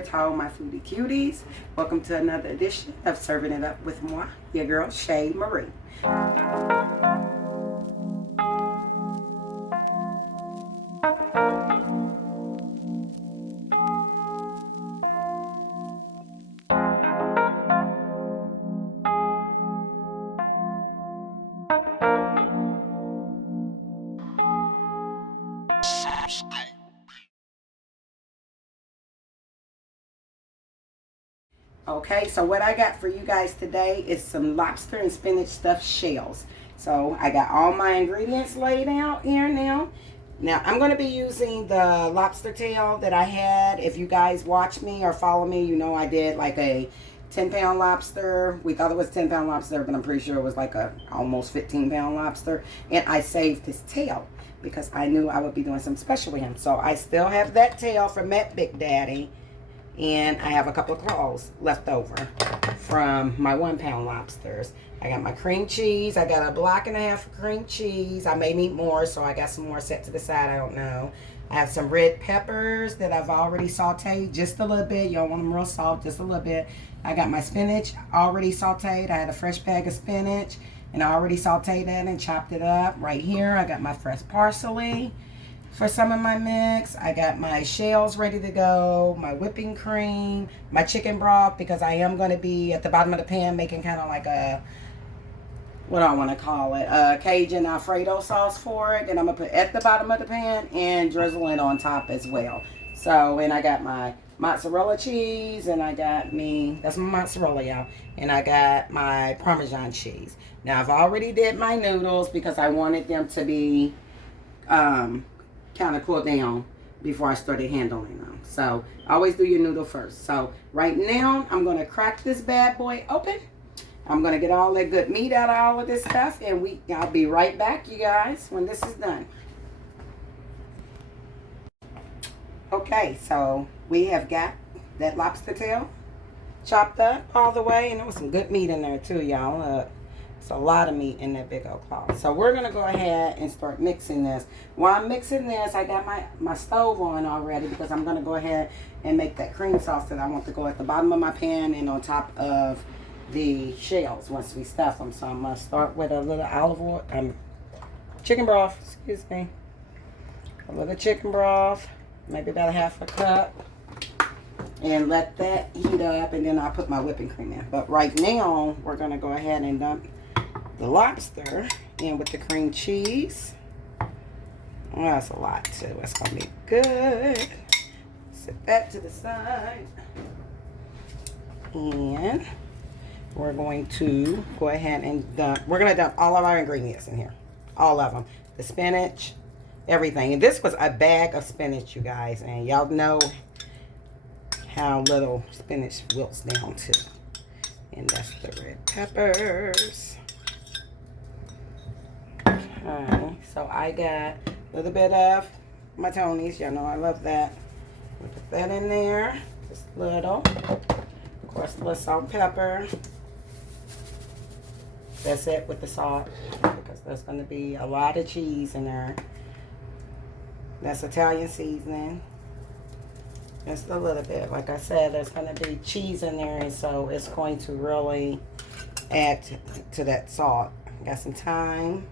there to all my foodie cuties. Welcome to another edition of Serving It Up with moi, your girl Shay Marie. Okay, so what I got for you guys today is some lobster and spinach stuffed shells. So I got all my ingredients laid out here now. Now I'm going to be using the lobster tail that I had. If you guys watch me or follow me, you know I did like a 10-pound lobster. We thought it was 10-pound lobster, but I'm pretty sure it was like a almost 15-pound lobster. And I saved his tail because I knew I would be doing something special with him. So I still have that tail from that Big Daddy. And I have a couple of claws left over from my 1-pound lobsters. I got my cream cheese. I got a block and a half of cream cheese. I may need more, so I got some more set to the side. I don't know. I have some red peppers that I've already sauteed just a little bit. You don't want them real soft, just a little bit. I got my spinach already sauteed. I had a fresh bag of spinach, and I already sauteed that and chopped it up. Right here, I got my fresh parsley. For some of my mix, I got my shells ready to go, my whipping cream, my chicken broth, because I am going to be at the bottom of the pan making kind of like a, what do I want to call it, a Cajun Alfredo sauce for it. And I'm going to put at the bottom of the pan and drizzle it on top as well. So, and I got my mozzarella cheese, and I got that's my mozzarella, y'all. And I got my Parmesan cheese. Now, I've already did my noodles because I wanted them to be, kind of cool down before I started handling them. So always do your noodle first. So right now I'm going to crack this bad boy open. I'm going to get all that good meat out of all of this stuff, and I'll be right back, you guys, when this is done. Okay, so we have got that lobster tail chopped up all the way, and there was some good meat in there too, y'all. Look. It's a lot of meat in that big old claw. So we're going to go ahead and start mixing this. While I'm mixing this, I got my stove on already because I'm going to go ahead and make that cream sauce that I want to go at the bottom of my pan and on top of the shells once we stuff them. So I'm going to start with a little olive oil, chicken broth, excuse me. A little chicken broth, maybe about a half a cup. And let that heat up, and then I'll put my whipping cream in. But right now, we're going to go ahead and dump the lobster in with the cream cheese. Well, that's a lot too. It's going to be good. Set that to the side. And we're going to go ahead and dump. We're going to dump all of our ingredients in here. All of them. The spinach, everything. And this was a bag of spinach, you guys. And y'all know how little spinach wilts down to. And that's the red peppers. Okay, so I got a little bit of my Tony's. Y'all know I love that. We'll put that in there. Just a little. Of course, a little salt and pepper. That's it with the salt, because there's going to be a lot of cheese in there. That's Italian seasoning. Just a little bit. Like I said, there's going to be cheese in there, and so it's going to really add to that salt. Got some thyme.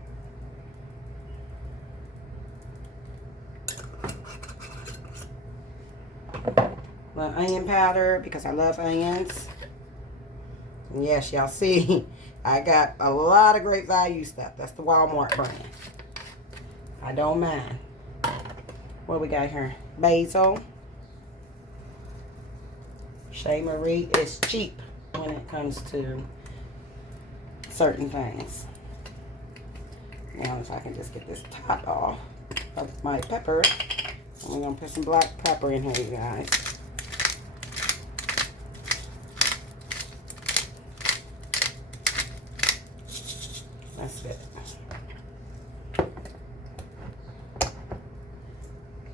Little onion powder, because I love onions. And yes, y'all see, I got a lot of great value stuff. That's the Walmart brand. I don't mind. What we got here? Basil. Shay Marie is cheap when it comes to certain things. Now, if I can just get this top off of my pepper. And we're going to put some black pepper in here, you guys. That's it.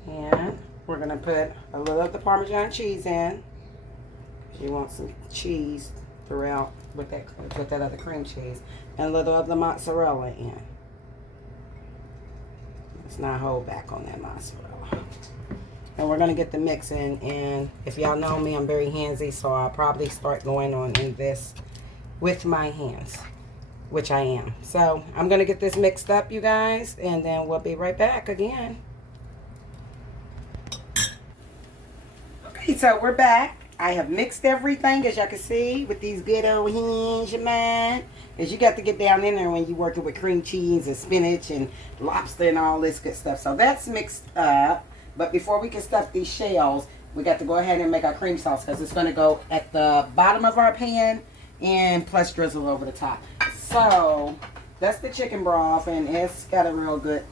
And we're going to put a little of the Parmesan cheese in. You want some cheese throughout with that other cream cheese, and a little of the mozzarella in. Let's not hold back on that mozzarella. And we're going to get the mix in. And if y'all know me, I'm very handsy, so I'll probably start going on in this with my hands, which I am. So I'm going to get this mixed up, you guys, and then we'll be right back again. Okay, so we're back. I have mixed everything, as y'all can see, with these good old hands of mine. As you got to get down in there when you're working with cream cheese and spinach and lobster and all this good stuff. So that's mixed up. But before we can stuff these shells, we got to go ahead and make our cream sauce, because it's going to go at the bottom of our pan and plus drizzle over the top. So that's the chicken broth, and it's got a real good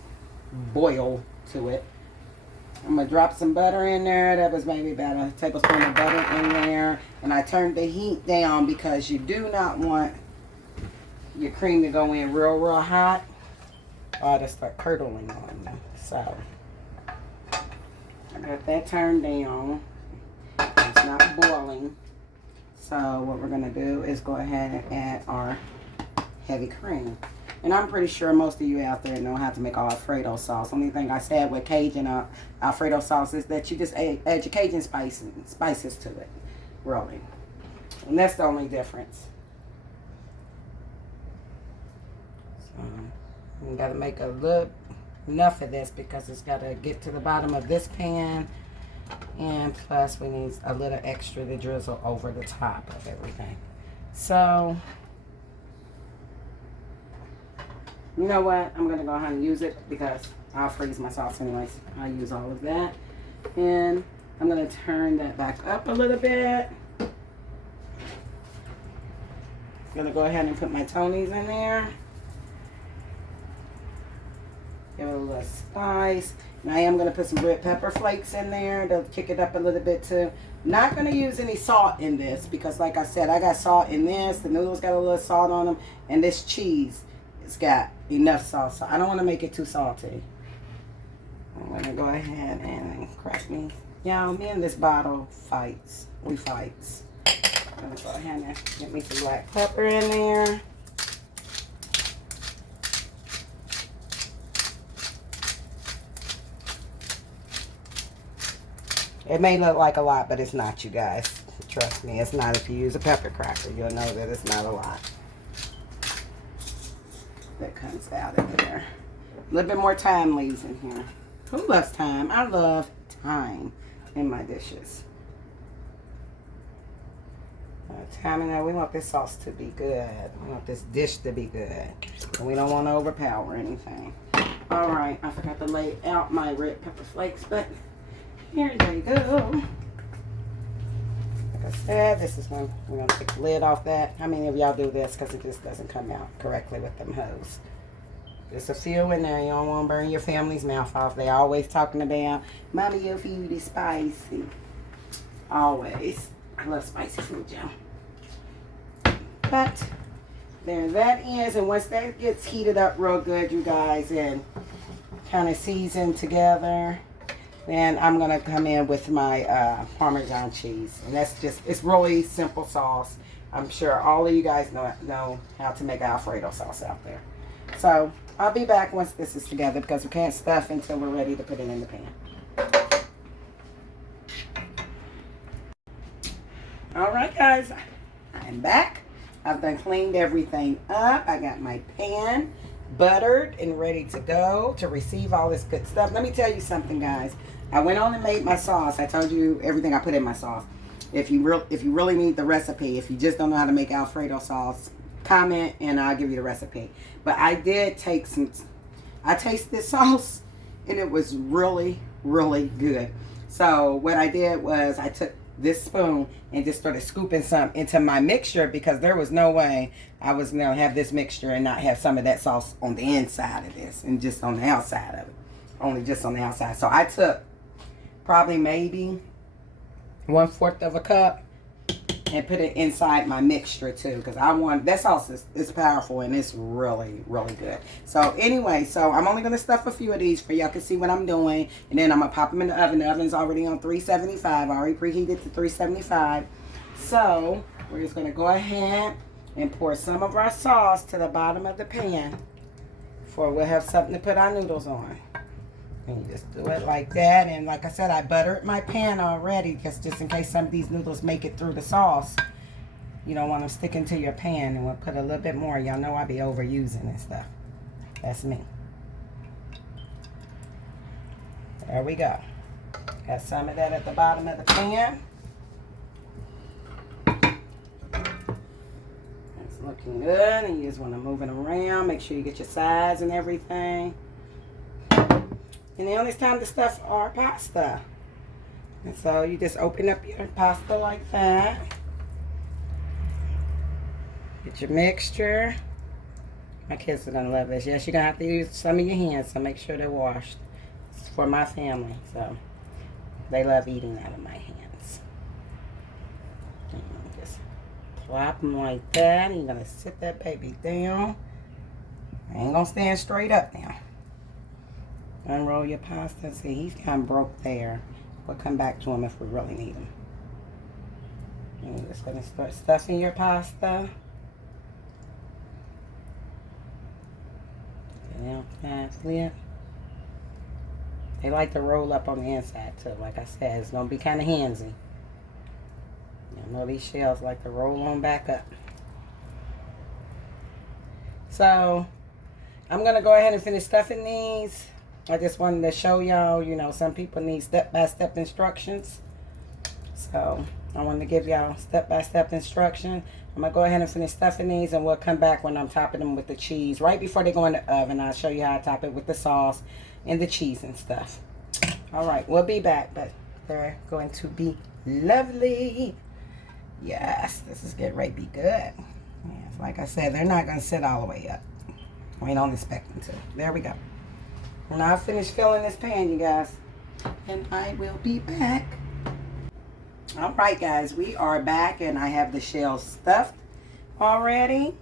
boil to it. I'm going to drop some butter in there. That was maybe about a tablespoon of butter in there. And I turned the heat down because you do not want your cream to go in real, real hot, or it'll start curdling on you. So I got that turned down. It's not boiling. So what we're going to do is go ahead and add our heavy cream. And I'm pretty sure most of you out there know how to make Alfredo sauce. Only thing I said with Cajun Alfredo sauce is that you just add your Cajun spices to it, really. And that's the only difference. So we got to make enough of this, because it's got to get to the bottom of this pan. And plus we need a little extra to drizzle over the top of everything. So you know what? I'm going to go ahead and use it, because I'll freeze my sauce anyways. I'll use all of that. And I'm going to turn that back up a little bit. I'm going to go ahead and put my Tonys in there. Give it a little spice. And I am going to put some red pepper flakes in there to kick it up a little bit too. Not going to use any salt in this, because like I said, I got salt in this. The noodles got a little salt on them. And this cheese, it's got enough salt, so I don't want to make it too salty. I'm going to go ahead and crack me. Y'all, me and this bottle fights. We fights. I'm going to go ahead and get me some black pepper in there. It may look like a lot, but it's not, you guys. Trust me, it's not. If you use a pepper cracker, you'll know that it's not a lot. That comes out of there. A little bit more thyme leaves in here. Who loves thyme? I love thyme in my dishes. Thyme in there. We want this sauce to be good. We want this dish to be good. And we don't want to overpower anything. Alright, I forgot to lay out my red pepper flakes, but here they go. Like I said, this is when we're going to take the lid off that. How many of y'all do this? Because it just doesn't come out correctly with them hose. There's a few in there. You don't want to burn your family's mouth off. They always talking about, Mommy, your food is spicy. Always. I love spicy food, y'all. But there that is. And once that gets heated up real good, you guys, and kind of seasoned together, then I'm going to come in with my Parmesan cheese. And that's just, it's really simple sauce. I'm sure all of you guys know how to make Alfredo sauce out there. So I'll be back once this is together, because we can't stuff until we're ready to put it in the pan. Alright guys, I'm back. I've done cleaned everything up. I got my pan buttered and ready to go to receive all this good stuff. Let me tell you something, guys. I went on and made my sauce. I told you everything I put in my sauce. If you really need the recipe, if you just don't know how to make Alfredo sauce, comment and I'll give you the recipe. But I did take I tasted this sauce and it was really, really good. So what I did was I took this spoon and just started scooping some into my mixture, because there was no way I was going to have this mixture and not have some of that sauce on the inside of this and just on the outside of it. Only just on the outside. So I took probably maybe 1/4 of a cup and put it inside my mixture too, because I want, that sauce is powerful and it's really, really good. So anyway, so I'm only going to stuff a few of these for y'all can see what I'm doing, and then I'm going to pop them in the oven. The oven's already on 375. I already preheated to 375. So we're just going to go ahead and pour some of our sauce to the bottom of the pan, for we'll have something to put our noodles on. And you just do it like that. And like I said, I buttered my pan already, because just in case some of these noodles make it through the sauce, you don't want them sticking to your pan. And we'll put a little bit more. Y'all know I be overusing and stuff. That's me. There we go. Got some of that at the bottom of the pan. It's looking good. And you just want to move it around. Make sure you get your sides and everything. And then it's time to stuff our pasta. And so you just open up your pasta like that. Get your mixture. My kids are going to love this. Yes, you're going to have to use some of your hands, so make sure they're washed. It's for my family, so they love eating out of my hands. And just plop them like that. And you're going to sit that baby down. I ain't going to stand straight up now. Unroll your pasta. See, he's kind of broke there. We'll come back to him if we really need him. And you're just going to start stuffing your pasta. Down fastly. They like to roll up on the inside too. Like I said, it's going to be kind of handsy. You know, these shells like to roll on back up. So, I'm going to go ahead and finish stuffing these. I just wanted to show y'all, you know, some people need step-by-step instructions. So, I wanted to give y'all step-by-step instruction. I'm going to go ahead and finish stuffing these, and we'll come back when I'm topping them with the cheese. Right before they go in the oven, I'll show you how I top it with the sauce and the cheese and stuff. All right, we'll be back, but they're going to be lovely. Yes, this is getting ready to be good. Yes, like I said, they're not going to sit all the way up. We don't expect them to. There we go. When I finish filling this pan, you guys, and I will be back. All right, guys, we are back, and I have the shells stuffed already,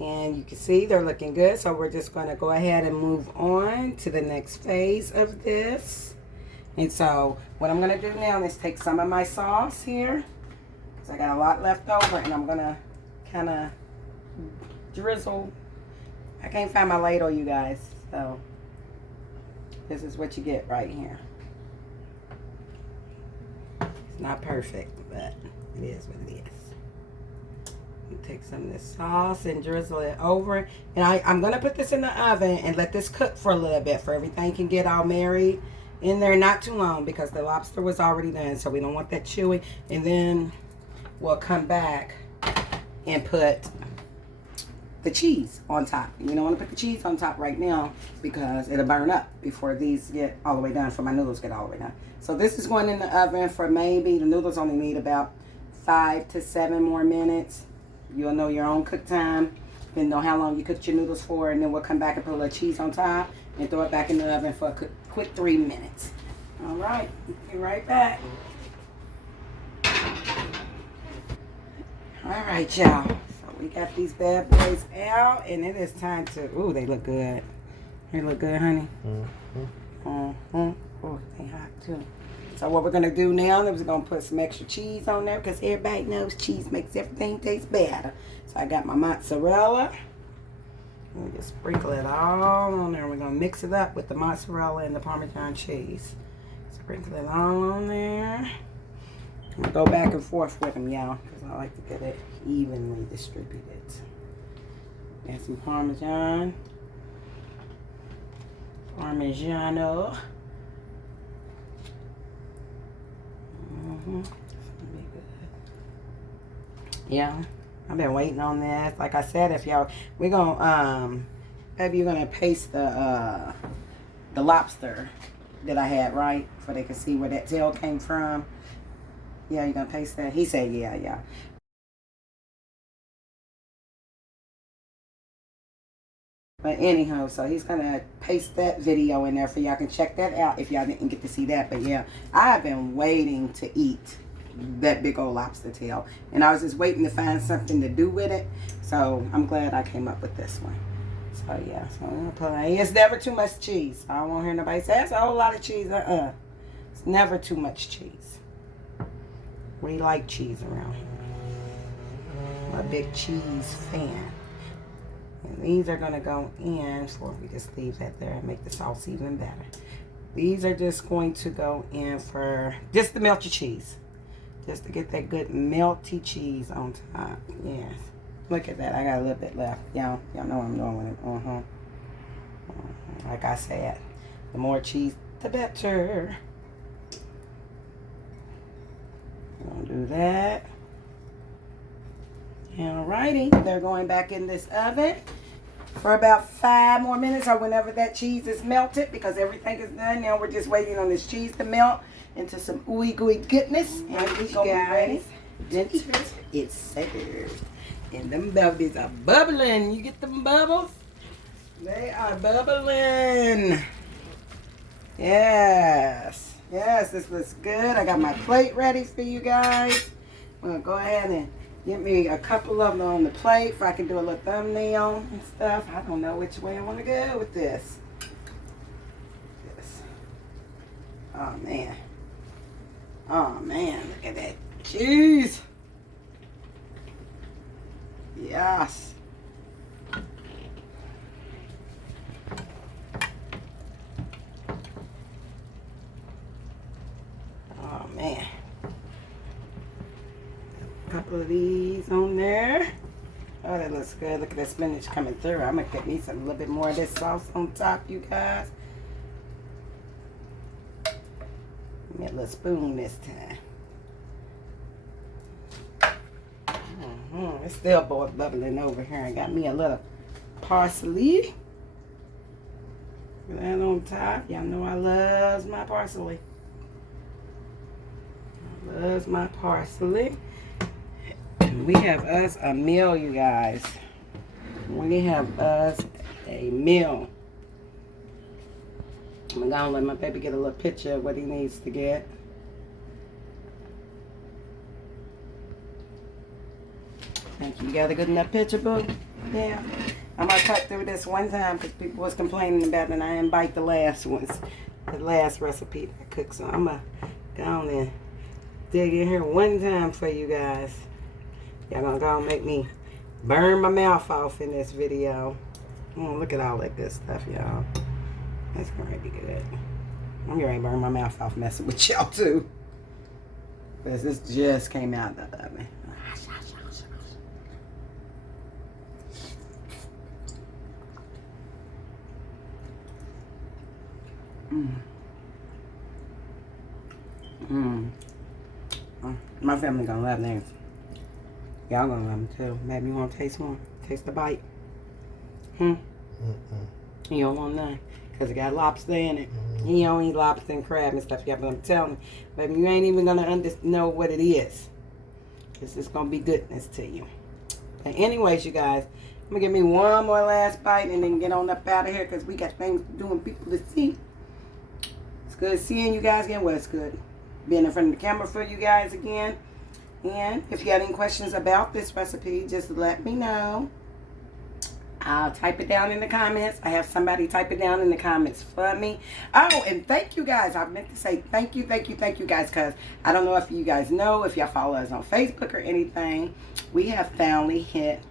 and you can see they're looking good. So we're just going to go ahead and move on to the next phase of this. And so what I'm going to do now is take some of my sauce here, because I got a lot left over, and I'm going to kind of drizzle. I can't find my ladle, you guys, so this is what you get right here. It's not perfect, but it is what it is. You take some of this sauce and drizzle it over. And I'm going to put this in the oven and let this cook for a little bit, for everything can get all married in there. Not too long, because the lobster was already done, so we don't want that chewy. And then we'll come back and put the cheese on top. You don't want to put the cheese on top right now, because it'll burn up before these get all the way done, for my noodles get all the way done. So this is going in the oven for maybe, the noodles only need about 5 to 7 more minutes. You'll know your own cook time, depending on how long you cooked your noodles for. And then we'll come back and put a little cheese on top and throw it back in the oven for a quick 3 minutes. All right, be right back. All right, y'all. We got these bad boys out, and it is time to, ooh, they look good. They look good, honey. Oh, they hot too. So what we're going to do now is we're going to put some extra cheese on there, because everybody knows cheese makes everything taste better. So I got my mozzarella. We just sprinkle it all on there. We're going to mix it up with the mozzarella and the Parmesan cheese. Sprinkle it all on there. I'm going to go back and forth with them, y'all, because I like to get it evenly distributed. Got some Parmesan. Parmigiano. Yeah, I've been waiting on this. Like I said, if y'all, we're gonna maybe you're gonna paste the lobster that I had, right, so they can see where that tail came from. Yeah, you're gonna paste that. He said, yeah. But anyhow, so he's gonna paste that video in there for y'all can check that out if y'all didn't get to see that. But yeah, I've been waiting to eat that big old lobster tail, and I was just waiting to find something to do with it. So I'm glad I came up with this one. So yeah, so I'm gonna put, it's never too much cheese. I don't want to hear nobody say that's a whole lot of cheese. It's never too much cheese. We like cheese around here. I'm a big cheese fan. And these are going to go in, for we just leave that there and make the sauce even better. These are just going to go in for just to melt your cheese. Just to get that good melty cheese on top. Yes. Look at that. I got a little bit left. Y'all know what I'm doing with it. Like I said, the more cheese, the better. Gonna do that. Alrighty. They're going back in this oven for about 5 more minutes or whenever that cheese is melted, because everything is done. Now we're just waiting on this cheese to melt into some ooey gooey goodness. And we gonna be ready. Then it's served. And them bubbles are bubbling. You get them bubbles? They are bubbling. Yes. Yes, this looks good. I got my plate ready for you guys. I'm going to go ahead and get me a couple of them on the plate so I can do a little thumbnail and stuff. I don't know which way I want to go with this. Oh, man. Oh, man. Look at that cheese. Yes. Oh, man. A couple of these on there. Oh, that looks good. Look at that spinach coming through. I'm going to get me a little bit more of this sauce on top, you guys. Give me a little spoon this time. It's still bubbling over here. I got me a little parsley. Put that on top. Y'all know I love my parsley. I love my parsley. And we have us a meal, you guys. We have us a meal. I'm gonna let my baby get a little picture of what he needs to get. Thank you. You got a good enough picture, boo? Yeah. I'm going to cut through this one time because people was complaining about it and I didn't bite the last ones. The last recipe that I cooked. So I'm going to go on and dig in here one time for you guys. Y'all going to go and make me burn my mouth off in this video. Look at all that good stuff, y'all. That's going to be good. I'm going to burn my mouth off messing with y'all too. Because this just came out of the oven. My family gonna love these. Y'all gonna love them too. Maybe you wanna taste one? Taste the bite. You don't want none. Because it got lobster in it. You don't eat lobster and crab and stuff, yeah, but I'm telling you, baby, you ain't even gonna know what it is. It's just gonna be goodness to you. But anyways, you guys, I'm gonna give me one more last bite and then get on up out of here because we got things to do and people to see. It's good seeing you guys again. Well, it's good being in front of the camera for you guys again. And if you got any questions about this recipe, just let me know. I'll type it down in the comments. I have somebody type it down in the comments for me. Oh, and thank you guys. I meant to say thank you guys, because I don't know if you guys know, if y'all follow us on Facebook or anything, we have finally hit,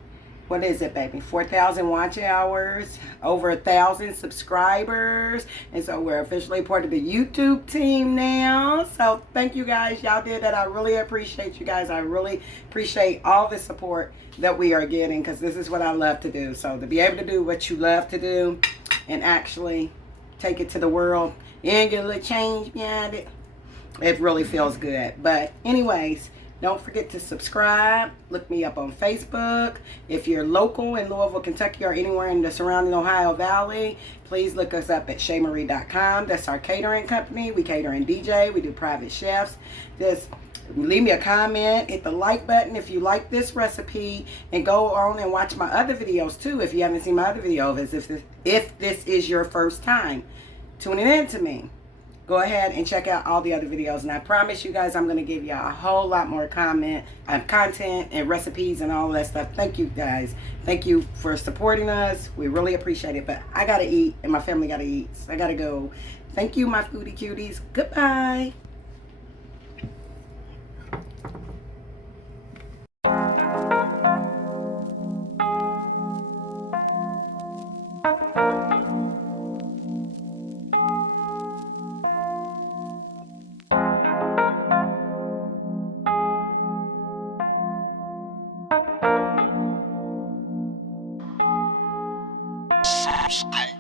what is it, baby? 4,000 watch hours, over 1,000 subscribers. And so we're officially part of the YouTube team now. So thank you guys. Y'all did that. I really appreciate you guys. I really appreciate all the support that we are getting, because this is what I love to do. So to be able to do what you love to do and actually take it to the world and get a little change behind it, it really feels good. But anyways, don't forget to subscribe. Look me up on Facebook. If you're local in Louisville, Kentucky, or anywhere in the surrounding Ohio Valley, please look us up at ShayMarie.com. That's our catering company. We cater and DJ. We do private chefs. Just leave me a comment. Hit the like button if you like this recipe. And go on and watch my other videos too if you haven't seen my other videos. If this is your first time tuning in to me, go ahead and check out all the other videos. And I promise you guys, I'm going to give you a whole lot more content and recipes and all that stuff. Thank you guys. Thank you for supporting us. We really appreciate it. But I got to eat and my family got to eat. So I got to go. Thank you, my foodie cuties. Goodbye. Lobster.